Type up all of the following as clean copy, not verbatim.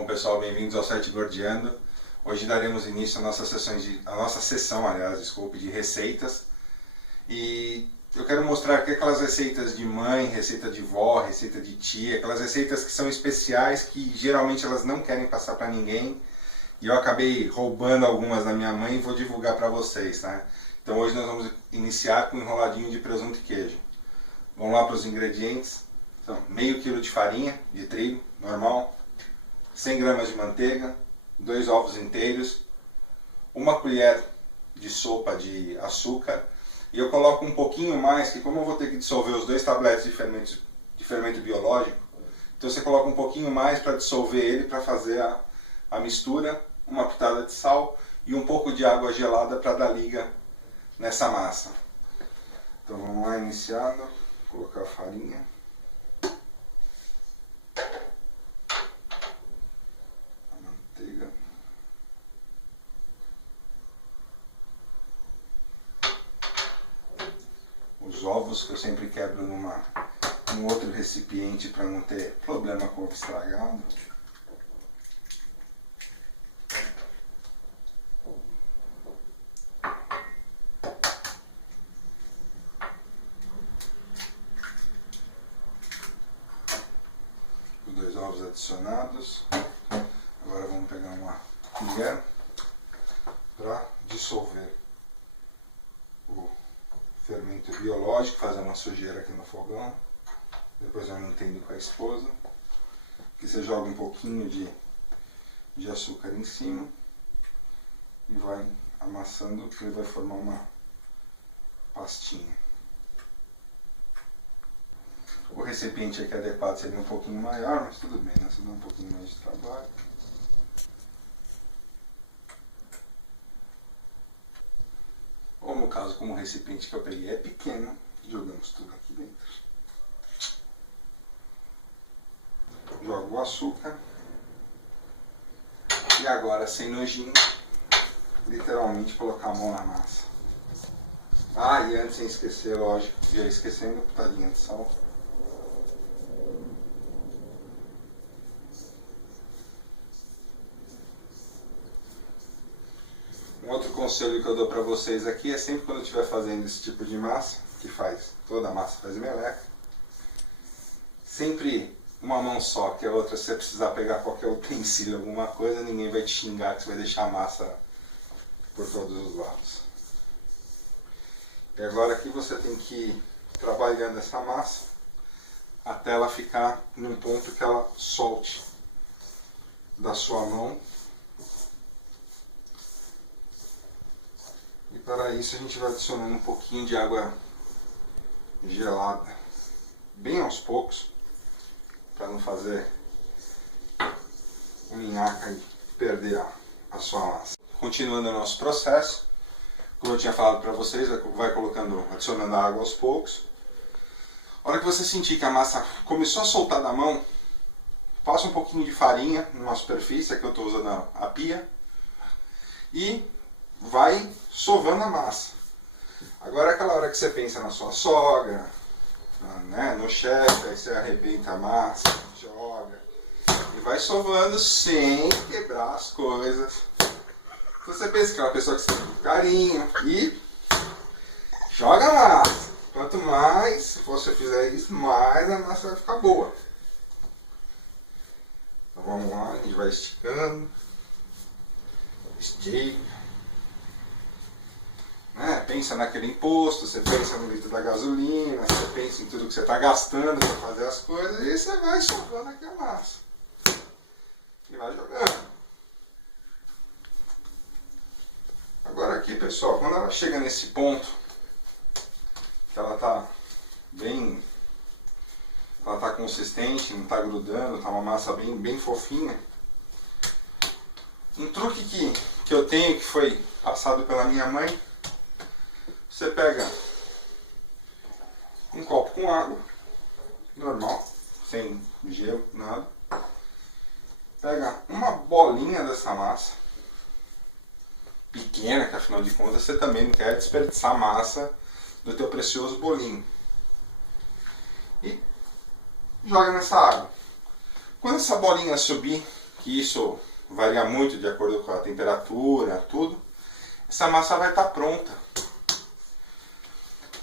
Bom pessoal, bem-vindos ao site Gordiando. Hoje daremos início à nossa sessão, de receitas. E eu quero mostrar aqui aquelas receitas de mãe, receita de vó, receita de tia, aquelas receitas que são especiais, que geralmente elas não querem passar para ninguém. E eu acabei roubando algumas da minha mãe e vou divulgar para vocês, né? Então hoje nós vamos iniciar com um enroladinho de presunto e queijo. Vamos lá para os ingredientes. Então, meio quilo de farinha de trigo, normal. 100 gramas de manteiga, 2 ovos inteiros, 1 colher de sopa de açúcar, e eu coloco um pouquinho mais, que como eu vou ter que dissolver os 2 tabletes de fermento biológico, então você coloca um pouquinho mais para dissolver ele, para fazer a mistura, uma pitada de sal e um pouco de água gelada para dar liga nessa massa. Então vamos lá, iniciando, colocar a farinha. Os ovos, que eu sempre quebro num outro recipiente para não ter problema com o ovo estragado. Os 2 ovos adicionados. Agora vamos pegar uma colher para dissolver o fermento biológico, fazer uma sujeira aqui no fogão. Depois eu não entendo com a esposa. Aqui você joga um pouquinho de açúcar em cima e vai amassando, que ele vai formar uma pastinha. O recipiente aqui adequado seria um pouquinho maior, mas tudo bem, né? Você dá um pouquinho mais de trabalho. Ou no caso, como o recipiente que eu peguei é pequeno, jogamos tudo aqui dentro. Jogo o açúcar. E agora, sem nojinho, literalmente colocar a mão na massa. Ah, e antes, sem esquecer, lógico, já esquecendo, pitadinha de sal. Um outro conselho que eu dou para vocês aqui é sempre quando estiver fazendo esse tipo de massa, que faz, toda a massa faz meleca, sempre uma mão só, que a outra, se você precisar pegar qualquer utensílio, alguma coisa, ninguém vai te xingar que você vai deixar a massa por todos os lados. E agora aqui você tem que ir trabalhando essa massa até ela ficar num ponto que ela solte da sua mão. E para isso a gente vai adicionando um pouquinho de água gelada, bem aos poucos, para não fazer o minhaca e perder a sua massa. Continuando o nosso processo, como eu tinha falado para vocês, vai adicionando a água aos poucos. A hora que você sentir que a massa começou a soltar da mão, passa um pouquinho de farinha numa superfície, aqui eu estou usando a pia, e vai sovando a massa. Agora é aquela hora que você pensa na sua sogra, né, no chefe, aí você arrebenta a massa, joga e vai sovando sem quebrar as coisas. Então você pensa que é uma pessoa que você tem carinho e joga a massa. Quanto mais você fizer isso, mais a massa vai ficar boa. Então vamos lá, a gente vai esticando, estica. Pensa naquele imposto, você pensa no litro da gasolina, você pensa em tudo que você está gastando para fazer as coisas, e você vai sovando aqui a massa. E vai jogando. Agora aqui, pessoal, quando ela chega nesse ponto, que ela está consistente, não está grudando, está uma massa bem fofinha. Um truque que eu tenho, que foi passado pela minha mãe, você pega um copo com água, normal, sem gelo, nada. Pega uma bolinha dessa massa, pequena, que afinal de contas você também não quer desperdiçar a massa do teu precioso bolinho. E joga nessa água. Quando essa bolinha subir que isso varia muito de acordo com a temperatura, tudo. Essa massa vai estar pronta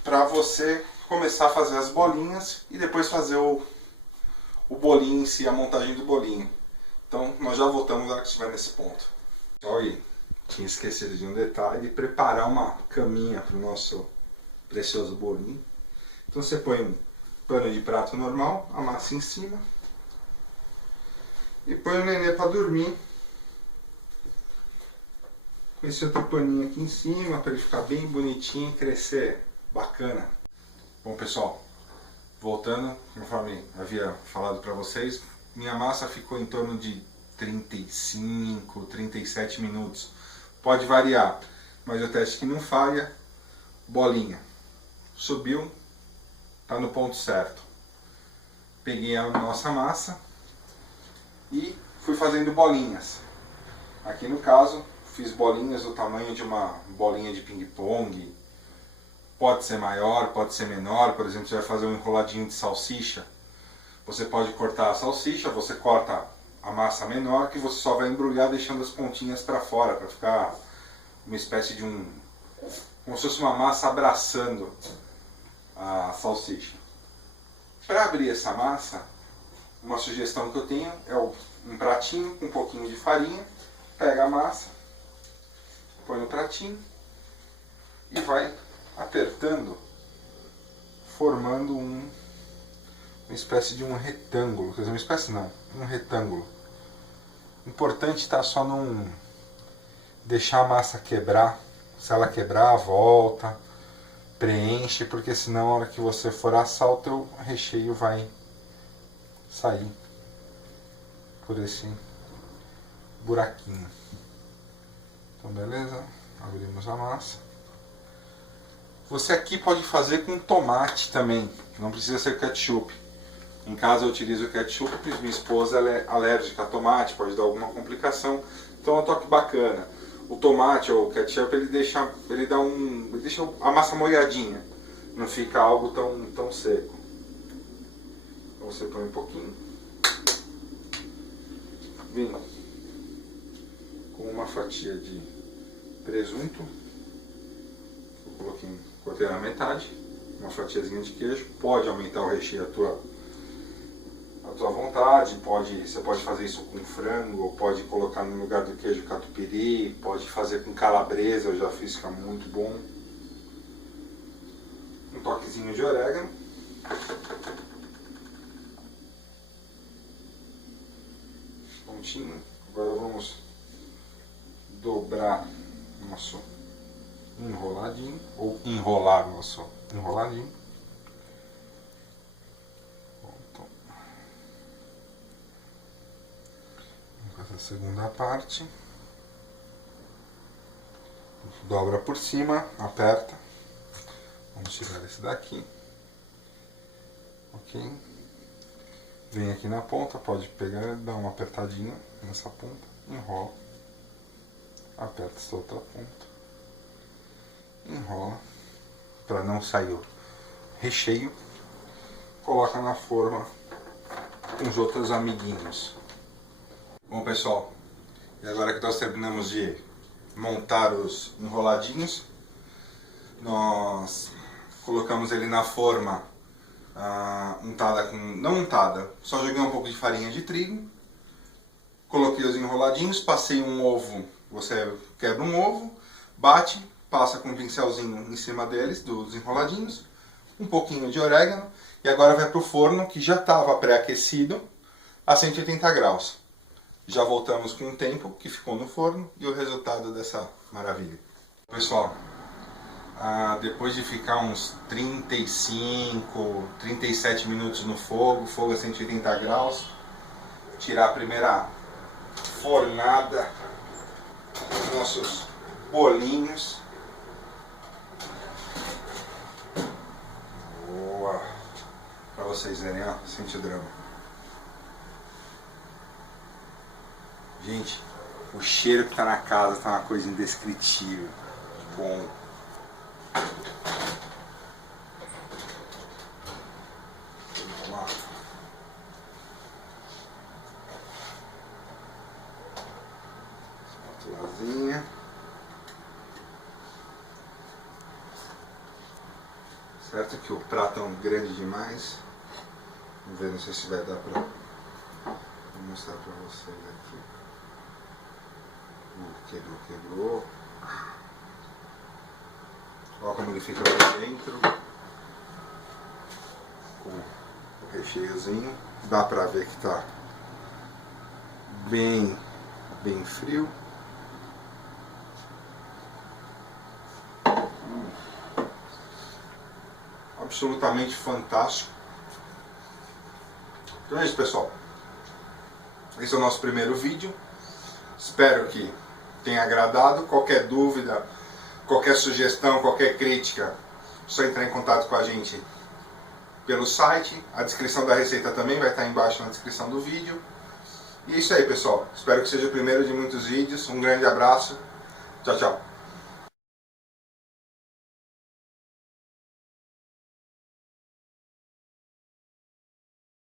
para você começar a fazer as bolinhas e depois fazer o bolinho em si, a montagem do bolinho. Então nós já voltamos na hora que estiver nesse ponto. Olha aí, tinha esquecido de um detalhe, preparar uma caminha para o nosso precioso bolinho. Então você põe um pano de prato normal, a massa em cima e põe o nenê para dormir com esse outro paninho aqui em cima para ele ficar bem bonitinho e crescer bacana. Bom pessoal, voltando, conforme havia falado para vocês, minha massa ficou em torno de 35, 37 minutos. Pode variar, mas o teste que não falha. Bolinha subiu, tá no ponto certo. Peguei a nossa massa e fui fazendo bolinhas. Aqui no caso, fiz bolinhas do tamanho de uma bolinha de ping-pong. Pode ser maior, pode ser menor. Por exemplo, você vai fazer um enroladinho de salsicha. Você pode cortar a salsicha, você corta a massa menor, que você só vai embrulhar deixando as pontinhas para fora, para ficar uma espécie de como se fosse uma massa abraçando a salsicha. Para abrir essa massa, uma sugestão que eu tenho é um pratinho com um pouquinho de farinha. Pega a massa, põe no pratinho e vai apertando, formando uma espécie de um retângulo. Quer dizer, uma espécie não, um retângulo. Importante está só não deixar a massa quebrar. Se ela quebrar, volta, preenche, porque senão na hora que você for assar, o teu recheio vai sair por esse buraquinho. Então beleza, abrimos a massa. Você aqui pode fazer com tomate também, não precisa ser ketchup. Em casa eu utilizo ketchup, porque minha esposa ela é alérgica a tomate, pode dar alguma complicação, então é um toque bacana. O tomate ou o ketchup ele deixa a massa molhadinha, não fica algo tão seco. Então você põe um pouquinho, vem com uma fatia de presunto, cortei na metade, uma fatiazinha de queijo. Pode aumentar o recheio à tua vontade, você pode fazer isso com frango, ou pode colocar no lugar do queijo catupiry, pode fazer com calabresa, eu já fiz, fica muito bom. Um toquezinho de orégano. Prontinho. Agora vamos dobrar nosso enroladinho, ou enrolar nosso enroladinho. Pronto. Vamos fazer a segunda parte. Dobra por cima, aperta. Vamos tirar esse daqui. Ok. Vem aqui na ponta, pode pegar e dar uma apertadinha nessa ponta. Enrola. Aperta essa outra ponta. Enrola para não sair o recheio, coloca na forma com os outros amiguinhos. Bom pessoal, e agora que nós terminamos de montar os enroladinhos, nós colocamos ele na forma untada não untada, só joguei um pouco de farinha de trigo, coloquei os enroladinhos, passei um ovo, você quebra um ovo, bate, passa com um pincelzinho em cima deles, dos enroladinhos, um pouquinho de orégano, e agora vai para o forno que já estava pré-aquecido a 180 graus. Já voltamos com o tempo que ficou no forno e o resultado dessa maravilha. Pessoal, depois de ficar uns 35, 37 minutos no fogo a 180 graus, tirar a primeira fornada dos nossos bolinhos. Boa! Pra vocês verem, ó, sente o drama. Gente, o cheiro que tá na casa tá uma coisa indescritível. Bom. Vamos lá. panelinha. Certo que o prato é um grande demais. Vamos ver, não sei se vai dar pra... Vou mostrar pra vocês aqui. Quebrou. Olha como ele fica por dentro. Com o recheiozinho. Dá pra ver que tá bem frio. Absolutamente fantástico. Então é isso, pessoal. Esse é o nosso primeiro vídeo. Espero que tenha agradado. Qualquer dúvida, qualquer sugestão, qualquer crítica, é só entrar em contato com a gente pelo site. A descrição da receita também vai estar embaixo na descrição do vídeo. E é isso aí, pessoal. Espero que seja o primeiro de muitos vídeos. Um grande abraço. Tchau, tchau.